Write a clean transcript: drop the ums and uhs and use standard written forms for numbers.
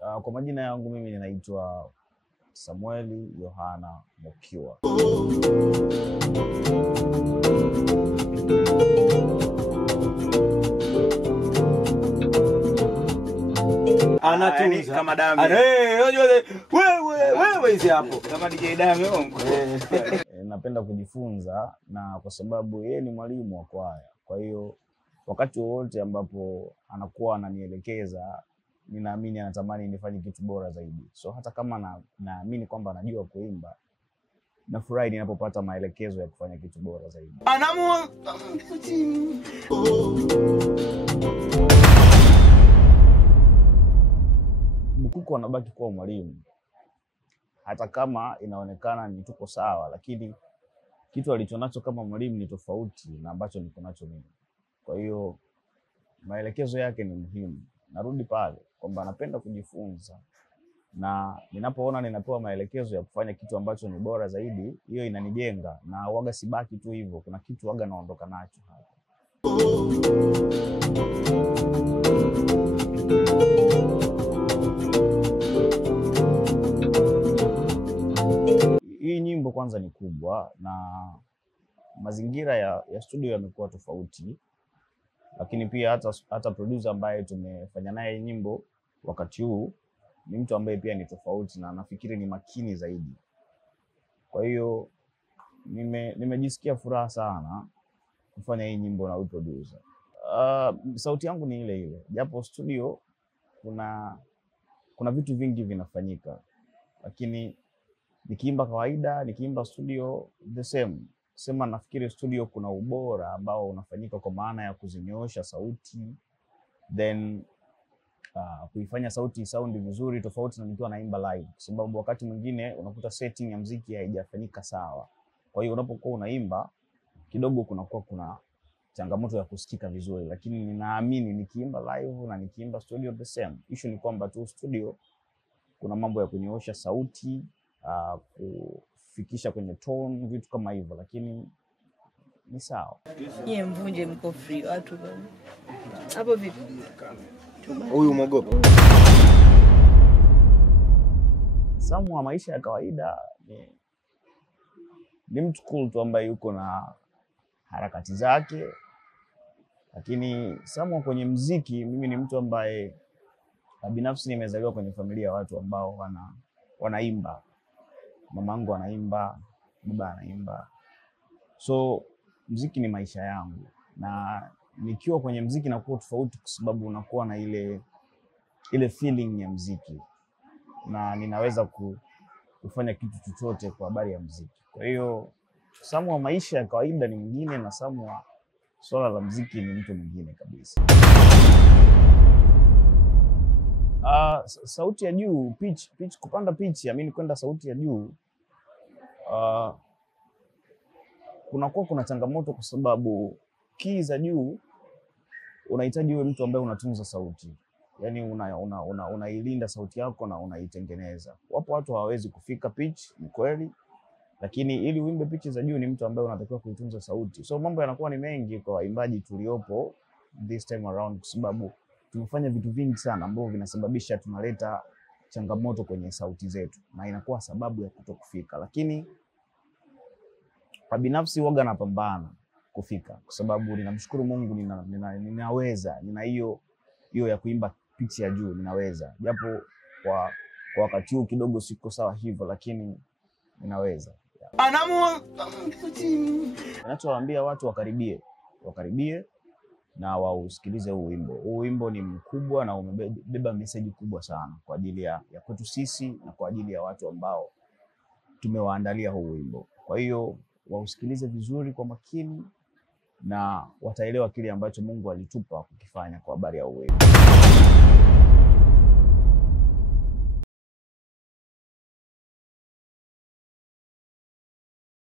Kwa majina yangu mimi ninaitwa Samueli Yohana Mokiwa. Anatunza kama Dami. Wewe hizi hapo Kama DJ Dami wangu. Napenda kujifunza na kwa sababu yeye ni mwalimu wa kwaya. Kwa hiyo wakati wowote ambapo anakuwa ananielekeza, ninaamini anatamani nifanye kitu bora zaidi. So hata kama naamini kwamba anajua kuimba, nafurahi ninapopata maelekezo ya kufanya kitu bora zaidi. Bukuku anabaki kuwa mwalimu. Hata kama inaonekana ni tuko sawa, lakini kitu alichonacho kama mwalimu ni tofauti na ambacho niko nacho mimi. Kwa hiyo maelekezo yake ni muhimu. Narudi pale kwamba napenda kujifunza, na ninapoona ninapewa maelekezo ya kufanya kitu ambacho ni bora zaidi, hiyo inanijenga na waga sibaki tu hivyo. Kuna kitu waga naondoka nacho hapa. Hii nyimbo kwanza ni kubwa na mazingira ya studio yamekuwa tofauti, lakini pia hata producer ambaye tumefanya naye nyimbo wakati huu ni mtu ambaye pia ni tofauti na nafikiri ni makini zaidi. Kwa hiyo nimejisikia furaha sana kufanya hii nyimbo na huyu producer. Sauti yangu ni ile ile, japo studio kuna vitu vingi vinafanyika, lakini nikiimba kawaida, nikiimba studio the same. Sema nafikiri studio kuna ubora ambao unafanyika kwa maana ya kuzinyoosha sauti, then kuifanya sauti sound vizuri tofauti na nikiwa naimba live, kwa sababu wakati mwingine unakuta setting ya muziki haijafanyika sawa. Kwa hiyo unapokuwa unaimba kidogo kuna changamoto ya kusikika vizuri, lakini ninaamini nikiimba live na nikiimba studio the same. Issue ni kwamba tu studio kuna mambo ya kunyoosha sauti, kufikisha kwenye tone, vitu kama hivyo, lakini ni sawa. Yeye Mvunje mko free watu bwana. Hapo vipi? Huyu mwogopa. Samu wa maisha ya kawaida ni mtu cool tu ambaye yuko na harakati zake, lakini Samu kwenye muziki, mimi ni mtu ambaye binafsi nimezaliwa kwenye familia ya watu ambao wanaimba. Mamangu anaimba, baba anaimba. So muziki ni maisha yangu, na nikiwa kwenye muziki nakuwa tofauti kwa sababu unakuwa na ile feeling ya muziki, na ninaweza kufanya kitu chochote kwa habari ya muziki. Kwa hiyo Samu wa maisha ya kawaida ni mwingine, na Samu wa swala la muziki ni mtu mwingine kabisa. Sauti ya juu, pitch, kupanda pitch, kwenda sauti ya juu, kuna changamoto kwa sababu key za juu unahitaji uwe mtu ambaye unatunza sauti. Yaani unailinda sauti yako na unaitengeneza. Wapo watu hawawezi kufika pitch, ni kweli, lakini ili uimbe pitch za juu ni mtu ambaye unatakiwa kuitunza sauti. So mambo yanakuwa ni mengi kwa waimbaji tuliopo this time around, kwa sababu tumefanya vitu vingi sana ambavyo vinasababisha tunaleta changamoto kwenye sauti zetu, na inakuwa sababu ya kutokufika. Lakini kwa binafsi waga napambana kufika, kwa sababu ninamshukuru Mungu ninaweza, nina hiyo ya kuimba pitch ya juu ninaweza. Japo kwa wakati huu kidogo siko sawa hivyo, lakini ninaweza. Ninachowaambia watu wakaribie na wausikilize huu wimbo. Huu wimbo ni mkubwa na umebeba message kubwa sana kwa ajili ya kwetu sisi na kwa ajili ya watu ambao tumewaandalia huu wimbo. Kwa hiyo wausikilize vizuri kwa makini na wataelewa kile ambacho Mungu alitupa kukifanya kwa habari ya huu wimbo.